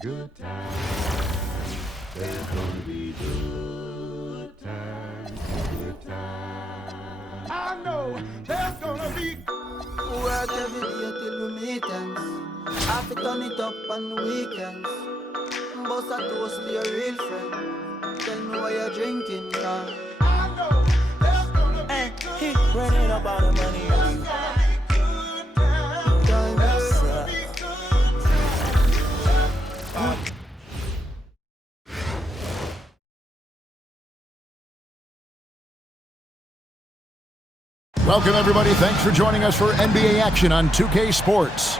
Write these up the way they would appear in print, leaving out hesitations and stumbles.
Good times. There's gonna be good times. Good times. I know there's gonna be. Work every day till we meet ends. Have to turn it up on the weekends. Bust a toast to your real friend. Tell me why you're drinking, car. I know there's gonna be good He running up all the money. times. Good times. There's gonna be good times. Welcome, everybody. Thanks for joining us for NBA action on 2K Sports.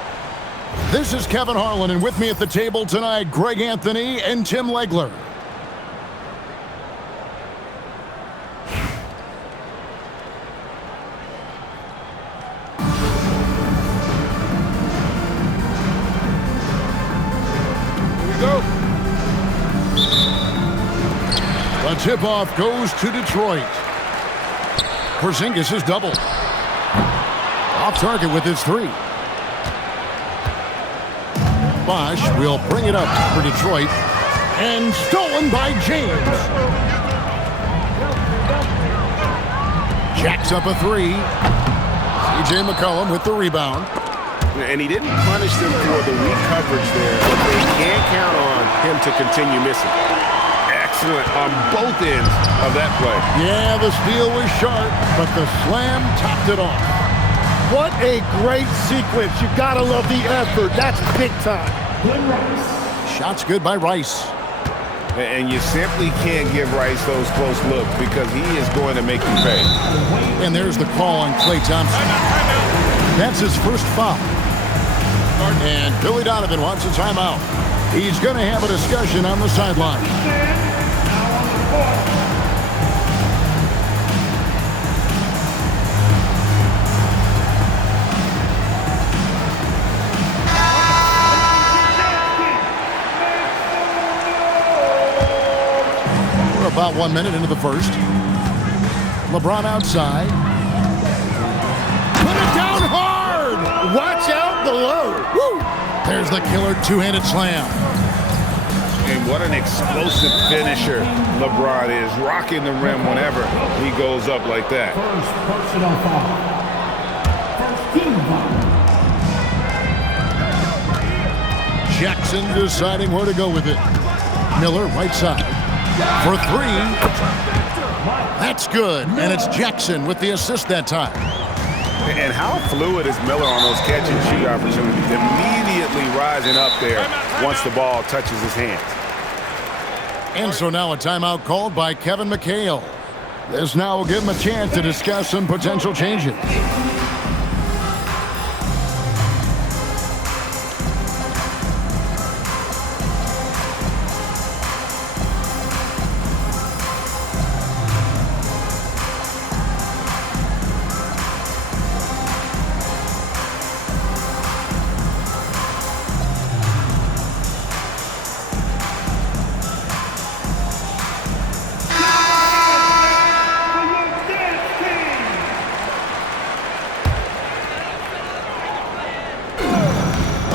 This is Kevin Harlan, and with me at the table tonight, Greg Anthony and Tim Legler. Here we go. The tip-off goes to Detroit. Porzingis is doubled. Off target with his three. Bosch will bring it up for Detroit. And stolen by James. Jacks up a three. C.J. McCollum with the rebound. And he didn't punish them for the weak coverage there, but they can't count on him to continue missing. Excellent on both ends of that play. Yeah, the steal was sharp, but the slam topped it off. What a great sequence. You gotta love the effort. That's big time. Shots good by Rice. And you simply can't give Rice those close looks because he is going to make you pay. And there's the call on Klay Thompson. That's his first foul. And Billy Donovan wants a timeout. He's going to have a discussion on the sideline. We're about 1 minute into the first. LeBron outside. Put it down hard! Watch out below. Woo! There's the killer two-handed slam. And what an explosive finisher LeBron is, rocking the rim whenever he goes up like that. First personal foul. First team foul. Jackson deciding where to go with it. Miller right side for three. That's good, and it's Jackson with the assist that time. And how fluid is Miller on those catch and shoot opportunities, immediately rising up there once the ball touches his hands. And so now a timeout called by Kevin McHale. This now will give him a chance to discuss some potential changes.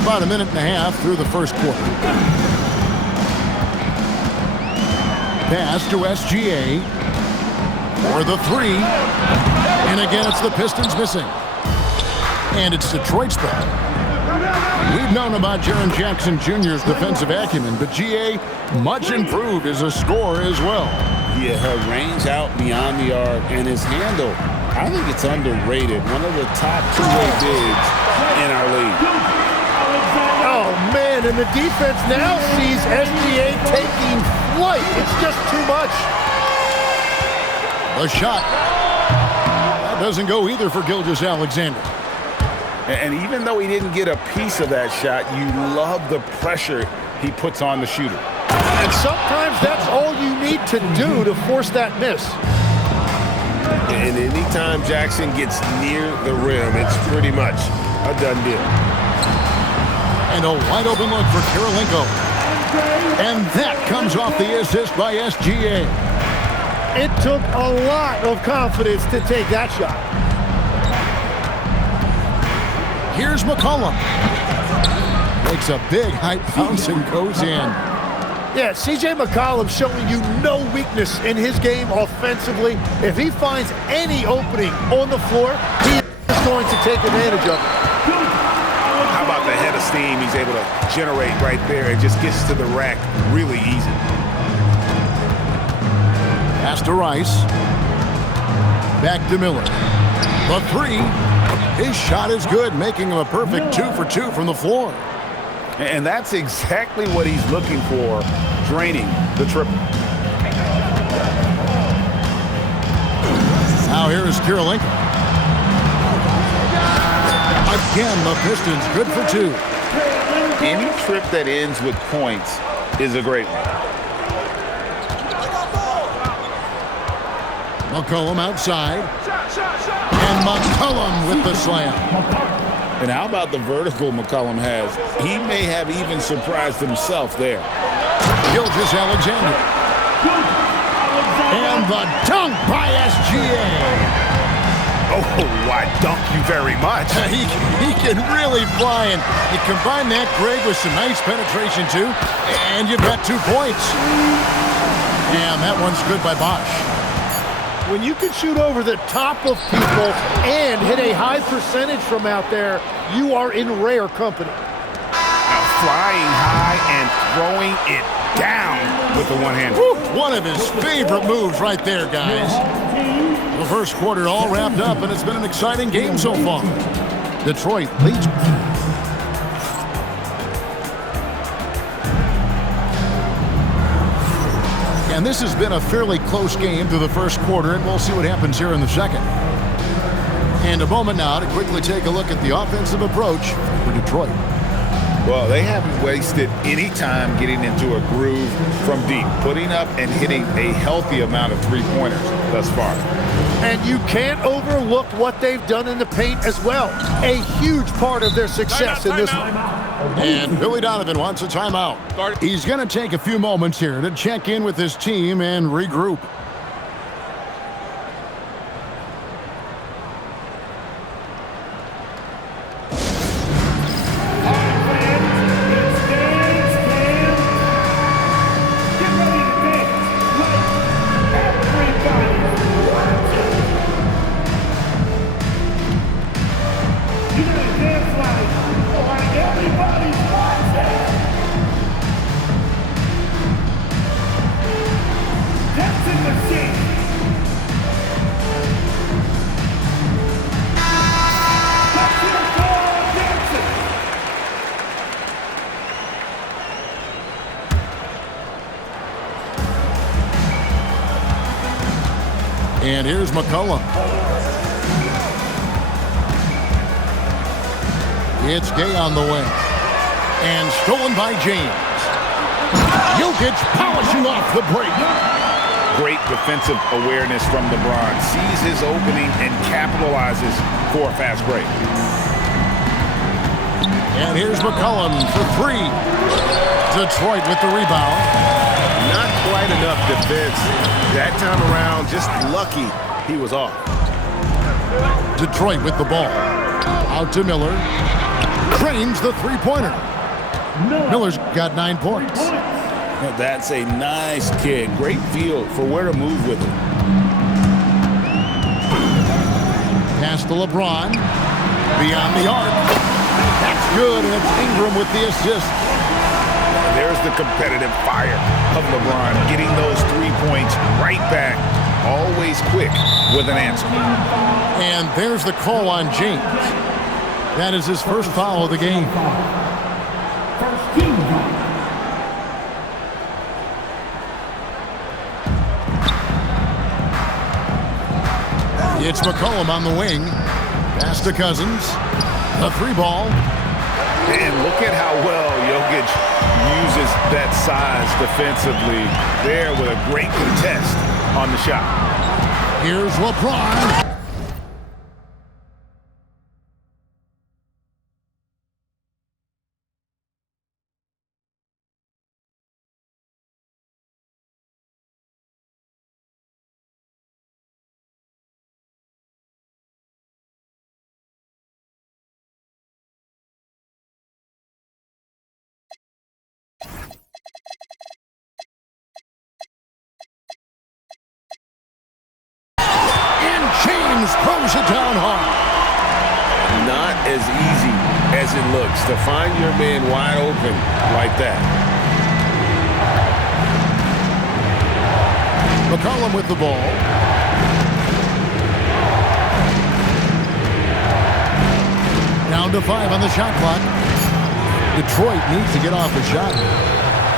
About a minute and a half through the first quarter. Pass to SGA for the three. And again, it's the Pistons missing. And it's Detroit's ball. We've known about Jaren Jackson Jr.'s defensive acumen, but GA much improved as a scorer as well. Yeah, her range out beyond the arc and his handle, I think it's underrated. One of the top two-way bigs in our league. Oh, man, and the defense now sees SGA taking flight. It's just too much. The shot. That doesn't go either for Gilgeous-Alexander. And even though he didn't get a piece of that shot, you love the pressure he puts on the shooter. And sometimes that's all you need to do to force that miss. And anytime Jackson gets near the rim, it's pretty much a done deal. And a wide open look for Karolinko. And that comes off the assist by SGA. It took a lot of confidence to take that shot. Here's McCollum. takes a big high bounce and goes in. Yeah, C.J. McCollum showing you no weakness in his game offensively. If he finds any opening on the floor, he is going to take advantage of it. How about the head of steam he's able to generate right there? It just gets to the rack really easy. Pass to Rice. Back to Miller. The three. His shot is good, making him a perfect 2 for 2 from the floor. And that's exactly what he's looking for, draining the triple. Now here is Kirilenko. Again, the Pistons good for 2. Any trip that ends with points is a great one. McCollum outside. And McCollum with the slam. And how about the vertical McCollum has? He may have even surprised himself there. Gilgeous-Alexander. And the dunk by SGA. Oh, I dunk you very much. He can really fly, and you combine that, Greg, with some nice penetration, too, and you've got 2 points. And that one's good by Bosch. When you can shoot over the top of people and hit a high percentage from out there, you are in rare company. Now flying high and throwing it down with the one hand. One of his favorite moves right there, guys. The first quarter all wrapped up, and it's been an exciting game so far. Detroit leads. And this has been a fairly close game through the first quarter, and we'll see what happens here in the second. And a moment now to quickly take a look at the offensive approach for Detroit. Well, they haven't wasted any time getting into a groove from deep, putting up and hitting a healthy amount of three-pointers thus far. And you can't overlook what they've done in the paint as well. A huge part of their success in this one. And Billy Donovan wants a timeout. He's going to take a few moments here to check in with his team and regroup. And here's McCollum. It's Gay on the wing. And stolen by James. Jokic polishing off the break. Great defensive awareness from LeBron. Sees his opening and capitalizes for a fast break. And here's McCollum for 3. Detroit with the rebound. Not quite enough defense. That time around, just lucky he was off. Detroit with the ball. Out to Miller. Drains the three-pointer. Miller's got 9 points. That's a nice kick. Great feel for where to move with it. Pass to LeBron. Beyond the arc. That's good, and it's Ingram with the assist. There's the competitive fire of LeBron, getting those 3 points right back. Always quick with an answer. And there's the call on James. That is his first foul of the game. First team foul. It's McCollum on the wing. Pass to Cousins. The 3 ball. And look at how well Jokic uses that size defensively there with a great contest on the shot. Here's LeBron. James throws it down hard. Not as easy as it looks to find your man wide open like that. McCollum with the ball. Down to 5 on the shot clock. Detroit needs to get off a shot.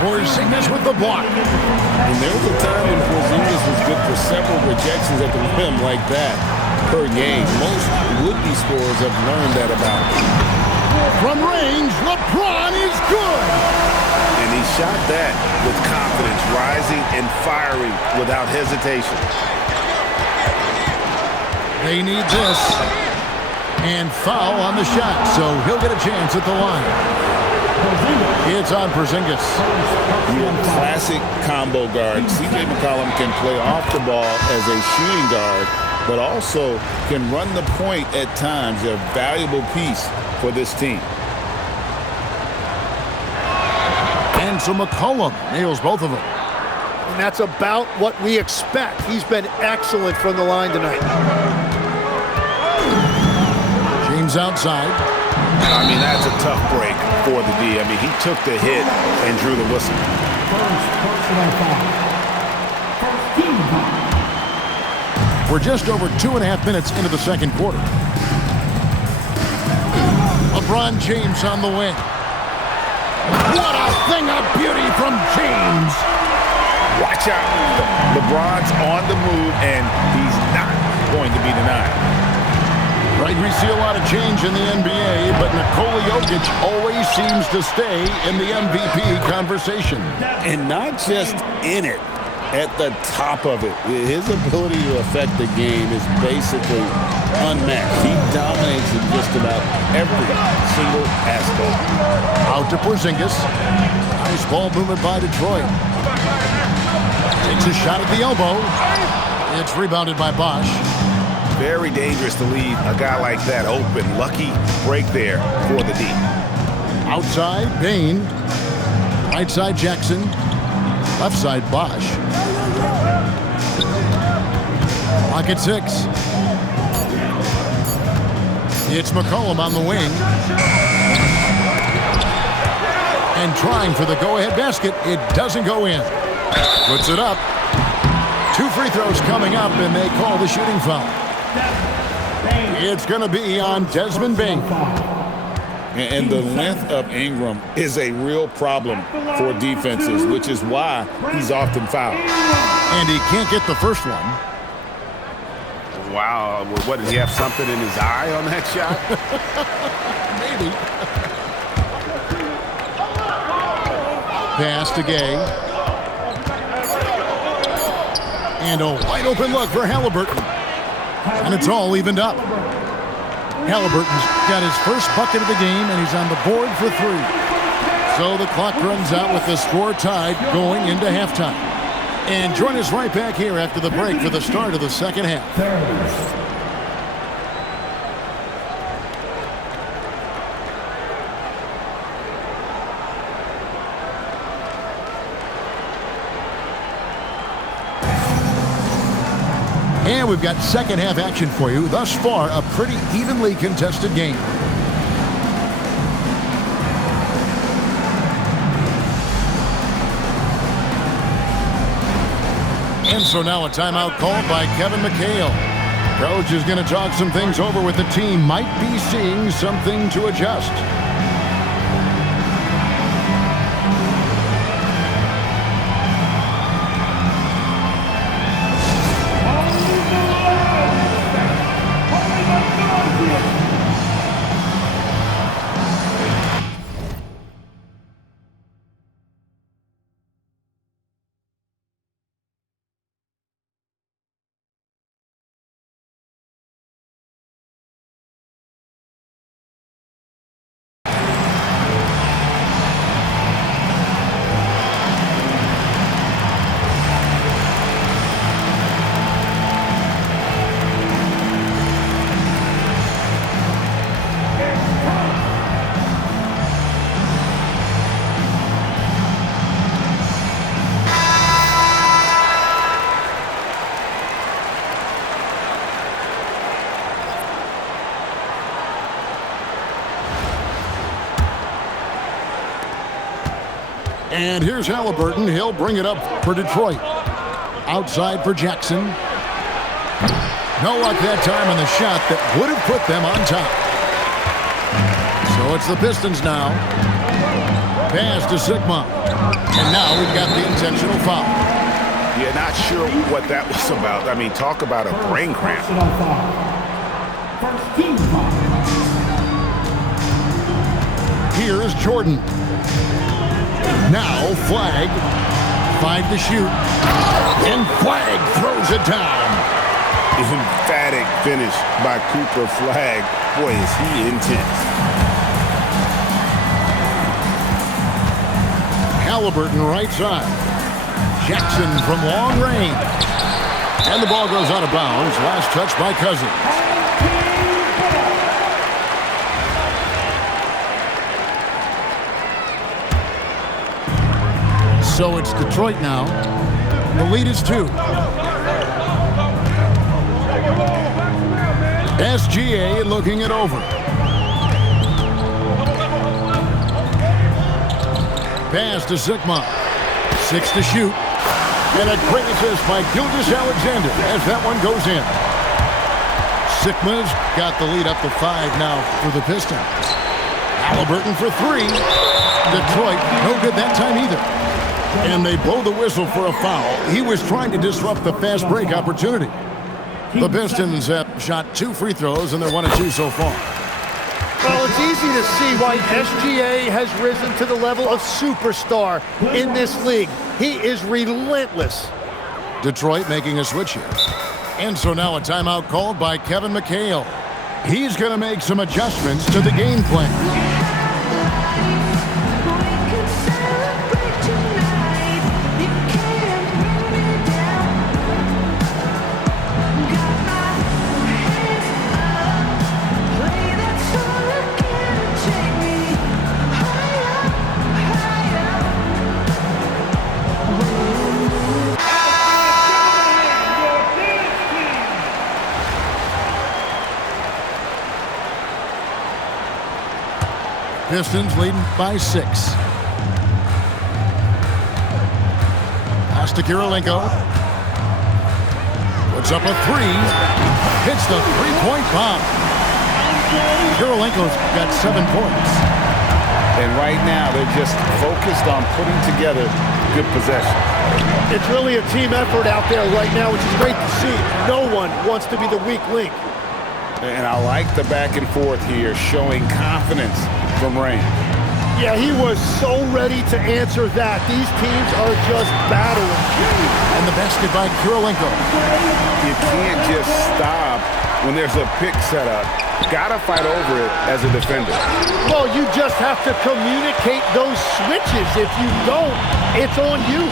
Porzingis with the block. And there was a time when Porzingis was good for several rejections at the rim like that per game. Most would-be scorers have learned that about him. From range, LeBron is good. And he shot that with confidence, rising and firing without hesitation. They need this. And foul on the shot, so he'll get a chance at the line. It's on Porzingis. Classic combo guard. C.J. McCollum can play off the ball as a shooting guard, but also can run the point at times. A valuable piece for this team. And so McCollum nails both of them. And that's about what we expect. He's been excellent from the line tonight. James outside. I mean, that's a tough break for the D. I mean, he took the hit and drew the whistle. We're just over 2.5 minutes into the second quarter. LeBron James on the wing. What a thing of beauty from James. Watch out. LeBron's on the move, and he's not going to be denied. Right, we see a lot of change in the NBA, but Nikola Jokic always seems to stay in the MVP conversation. And not just in it, at the top of it. His ability to affect the game is basically unmatched. He dominates in just about every single aspect. Out to Porzingis. Nice ball movement by Detroit. Takes a shot at the elbow. It's rebounded by Bosch. Very dangerous to leave a guy like that open. Lucky break there for the D. Outside, Bain. Right side, Jackson. Left side, Bosch. Clock at 6. It's McCollum on the wing. And trying for the go-ahead basket. It doesn't go in. Puts it up. 2 free throws coming up, and they call the shooting foul. It's going to be on Desmond Bain. And the length of Ingram is a real problem for defenses, which is why he's often fouled. And he can't get the first one. Wow. What, does he have something in his eye on that shot? Maybe. Pass to Gay. And a wide open look for Halliburton. And it's all evened up. Halliburton's got his first bucket of the game, and he's on the board for 3. So the clock runs out with the score tied going into halftime. And join us right back here after the break for the start of the second half. And we've got second half action for you. Thus far, a pretty evenly contested game. And so now a timeout called by Kevin McHale. Coach is going to talk some things over with the team. Might be seeing something to adjust. And here's Halliburton. He'll bring it up for Detroit. Outside for Jackson. No luck that time on the shot that would have put them on top. So it's the Pistons now. Pass to Sigma. And now we've got the intentional foul. Yeah, not sure what that was about. I mean, talk about a brain cramp. Personal foul. First team foul. Here's Jordan. Now Flag. 5 to shoot. And Flag throws it down. Emphatic finish by Cooper Flag. Boy, is he intense. Halliburton right side. Jackson from long range. And the ball goes out of bounds. Last touch by Cousins. So it's Detroit now. The lead is 2. SGA looking it over. Pass to Sigma. 6 to shoot. And a great assist by Gilgeous-Alexander as that one goes in. Sigma's got the lead up to 5 now for the Pistons. Halliburton for 3. Detroit, no good that time either. And they blow the whistle for a foul. He was trying to disrupt the fast break opportunity. The Pistons have shot 2 free throws, and they're 1 of 2 so far. Well, it's easy to see why SGA has risen to the level of superstar in this league. He is relentless. Detroit making a switch here. And so now a timeout called by Kevin McHale. He's going to make some adjustments to the game plan. Pistons leading by 6. Pass to Kirilenko. Puts up a 3. Hits the three-point bomb. Kirilenko's got 7 points. And right now, they're just focused on putting together good possession. It's really a team effort out there right now, which is great to see. No one wants to be the weak link. And I like the back and forth here, showing confidence from Rain. Yeah, he was so ready to answer that. These teams are just battling. And the basket by Kirilenko. You can't just stop when there's a pick set up. Gotta fight over it as a defender. Well, you just have to communicate those switches. If you don't, it's on you.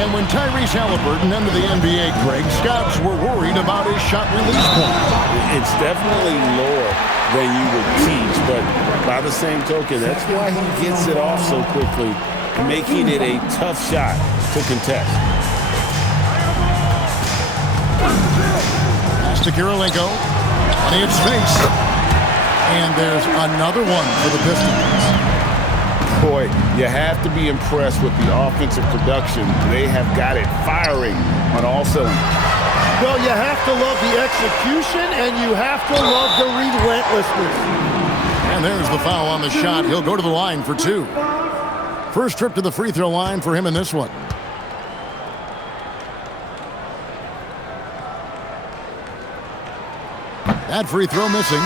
And when Tyrese Halliburton entered the NBA, Greg, scouts were worried about his shot release point. It's definitely lower than you would teach, but by the same token, that's why he gets it off so quickly, making it a tough shot to contest. Pass to Kirilenko. On its face. And there's another one for the Pistons. Boy, you have to be impressed with the offensive production. They have got it firing on all cylinders. Well, you have to love the execution, and you have to love the relentlessness. And there's the foul on the shot. He'll go to the line for 2. First trip to the free throw line for him in this one. That free throw missing.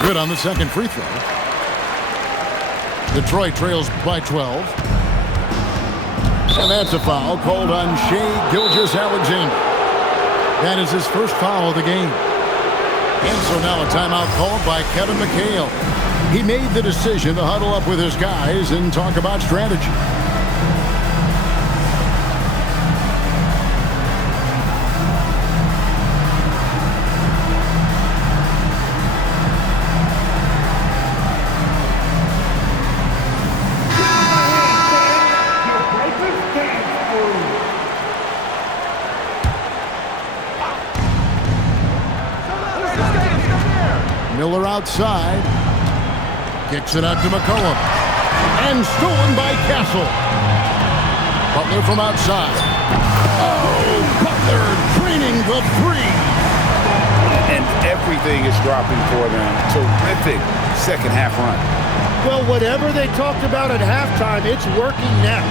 Good on the second free throw. Detroit trails by 12. And that's a foul called on Shai Gilgeous-Alexander. That is his first foul of the game. And so now a timeout called by Kevin McHale. He made the decision to huddle up with his guys and talk about strategy. Miller outside. Kicks it out to McCollum. And stolen by Castle. Butler from outside. Oh, Butler draining the three. And everything is dropping for them. Terrific second half run. Well, whatever they talked about at halftime, it's working now.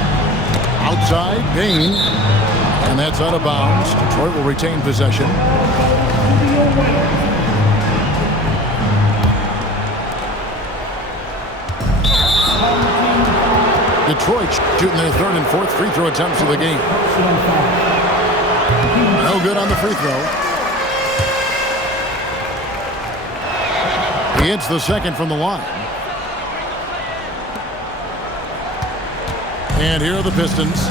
Outside, Bain. And that's out of bounds. Detroit will retain possession. Detroit shooting their third and fourth free throw attempts of the game. No good on the free throw. He hits the second from the line. And here are the Pistons.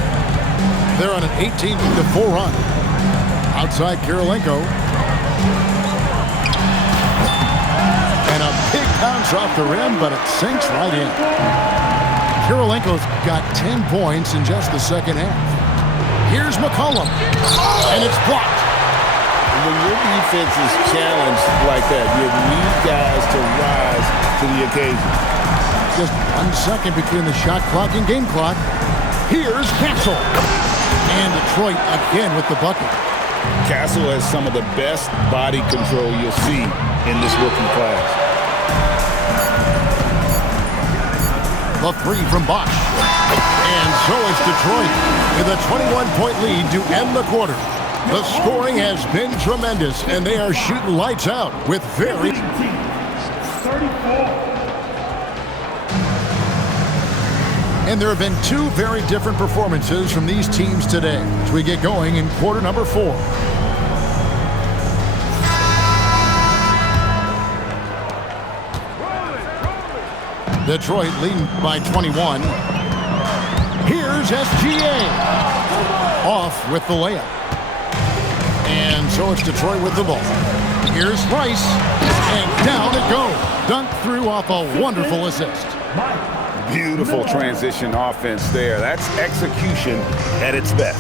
They're on an 18-4 run. Outside Kirilenko. And a big bounce off the rim, but it sinks right in. Kirilenko's got 10 points in just the second half. Here's McCollum. And it's blocked. When your defense is challenged like that, you need guys to rise to the occasion. Just 1 second between the shot clock and game clock. Here's Castle. And Detroit again with the bucket. Castle has some of the best body control you'll see in this rookie class. The three from Bosch. And so it's Detroit with a 21-point lead to end the quarter. The scoring has been tremendous, and they are shooting lights out with very... 34. And there have been two very different performances from these teams today as we get going in quarter number 4. Detroit leading by 21. Here's SGA. Off with the layup. And so it's Detroit with the ball. Here's Rice. And down it goes. Dunked through off a wonderful assist. Beautiful transition offense there. That's execution at its best.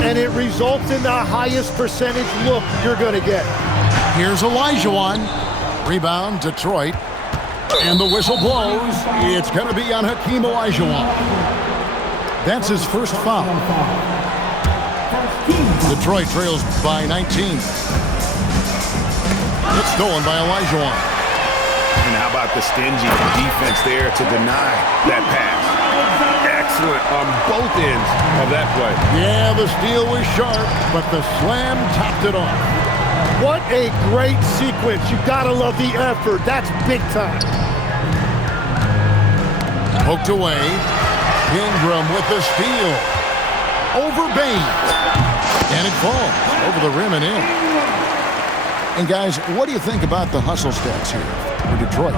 And it results in the highest percentage look you're going to get. Here's Olajuwon. Rebound, Detroit. And the whistle blows. It's going to be on Hakeem Olajuwon. That's his first foul. Detroit trails by 19. It's stolen by Olajuwon. And how about the stingy defense there to deny that pass? Excellent on both ends of that play. Yeah, the steal was sharp, but the slam topped it off. What a great sequence. You gotta love the effort. That's big time. Poked away. Ingram with the steal. Over Bain. And it falls over the rim and in. And guys, what do you think about the hustle stats here for Detroit?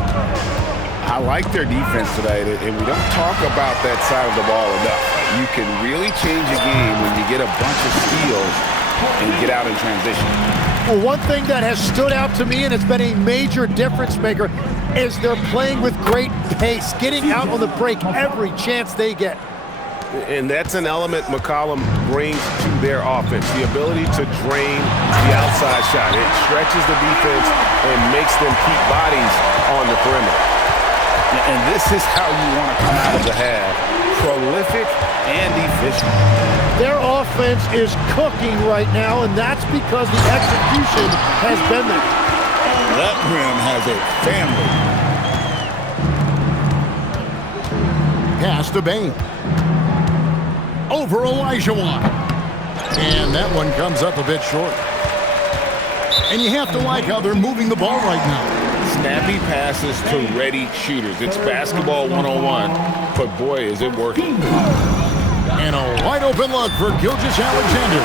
I like their defense tonight, and we don't talk about that side of the ball enough. You can really change a game when you get a bunch of steals and get out in transition. Well, one thing that has stood out to me, and it's been a major difference maker, is they're playing with great pace, getting out on the break every chance they get. And that's an element McCollum brings to their offense, the ability to drain the outside shot. It stretches the defense and makes them keep bodies on the perimeter. And this is how you want to come out of the half, prolific and efficient. Their offense is cooking right now, and that's because the execution has been there. That rim has a family. Pass to Bain. Over Olajuwon. And that one comes up a bit short. And you have to like how they're moving the ball right now. Snappy passes to ready shooters. It's basketball 101, but boy, is it working. And a wide open look for Gilgeous-Alexander.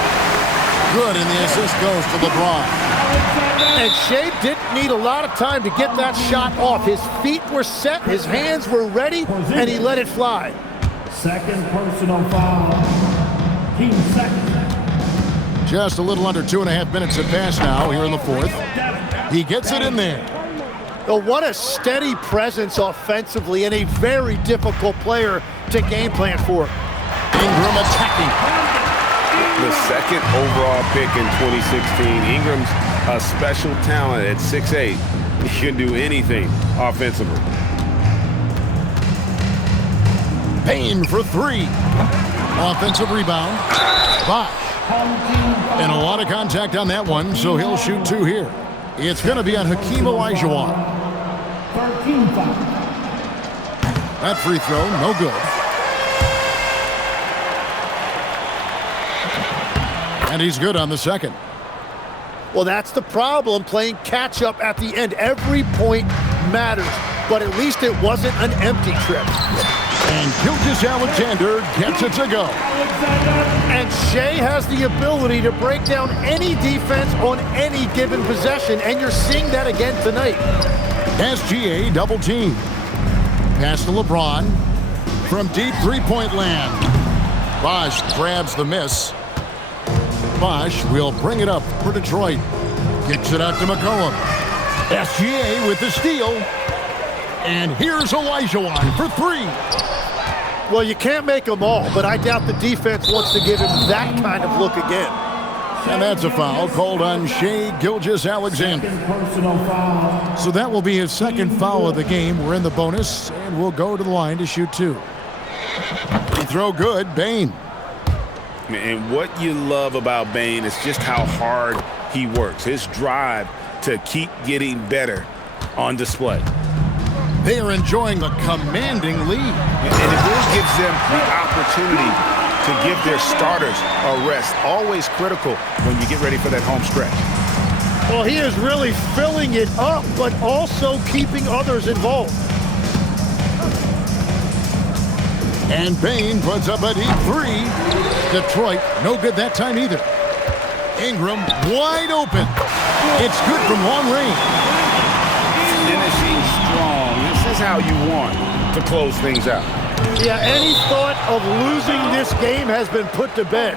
Good, and the assist goes to LeBron. And Shea didn't need a lot of time to get that shot off. His feet were set, his hands were ready, and he let it fly. Second personal foul. Team second. Just a little under 2.5 minutes have passed now here in the fourth. He gets it in there. Oh, what a steady presence offensively and a very difficult player to game plan for. Ingram attacking. The second overall pick in 2016. Ingram's a special talent at 6'8", he can do anything offensively. Payne for three. Offensive rebound. Bosh. And a lot of contact on that one, so he'll shoot two here. It's going to be on Hakeem Olajuwon. 13 foul. That free throw, no good. And he's good on the second. Well, that's the problem, playing catch-up at the end. Every point matters, but at least it wasn't an empty trip. And Gilgeous-Alexander gets it to go. And Shea has the ability to break down any defense on any given possession, and you're seeing that again tonight. SGA double team. Pass to LeBron from deep three-point land. Bosh grabs the miss. Bosh will bring it up for Detroit. Kicks it out to McCollum. SGA with the steal. And here's Olajuwon for three. Well, you can't make them all, but I doubt the defense wants to give him that kind of look again. And that's a foul called on Shea Gilgeous-Alexander. Personal foul. So that will be his second foul of the game. We're in the bonus, and we'll go to the line to shoot two. Free throw good, Bane. And what you love about Bane is just how hard he works. His drive to keep getting better on display. They are enjoying a commanding lead. And it really gives them the opportunity to give their starters a rest. Always critical when you get ready for that home stretch. Well, he is really filling it up, but also keeping others involved. And Bane puts up a deep three. Detroit, no good that time either. Ingram wide open. It's good from long range. Finishing strong. This is how you want to close things out. Yeah, any thought of losing this game has been put to bed.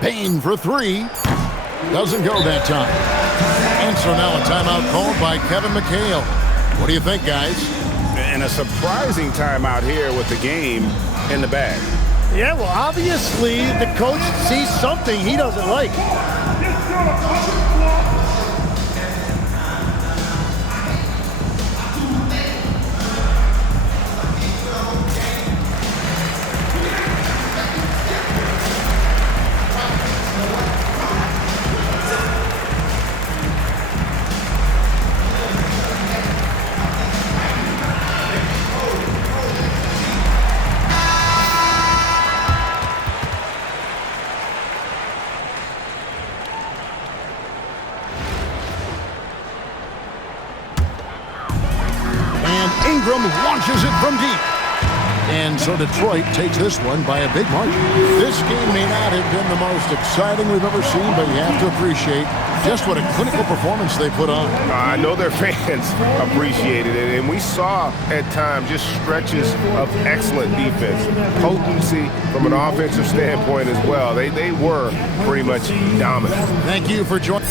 Bane for three. Doesn't go that time. And so now a timeout called by Kevin McHale. What do you think, guys? And a surprising timeout here with the game in the bag. Yeah, well, obviously the coach sees something he doesn't like. Ingram launches it from deep. And so Detroit takes this one by a big margin. This game may not have been the most exciting we've ever seen, but you have to appreciate just what a clinical performance they put on. I know their fans appreciated it, and we saw at times just stretches of excellent defense. Potency from an offensive standpoint as well. They were pretty much dominant. Thank you for joining.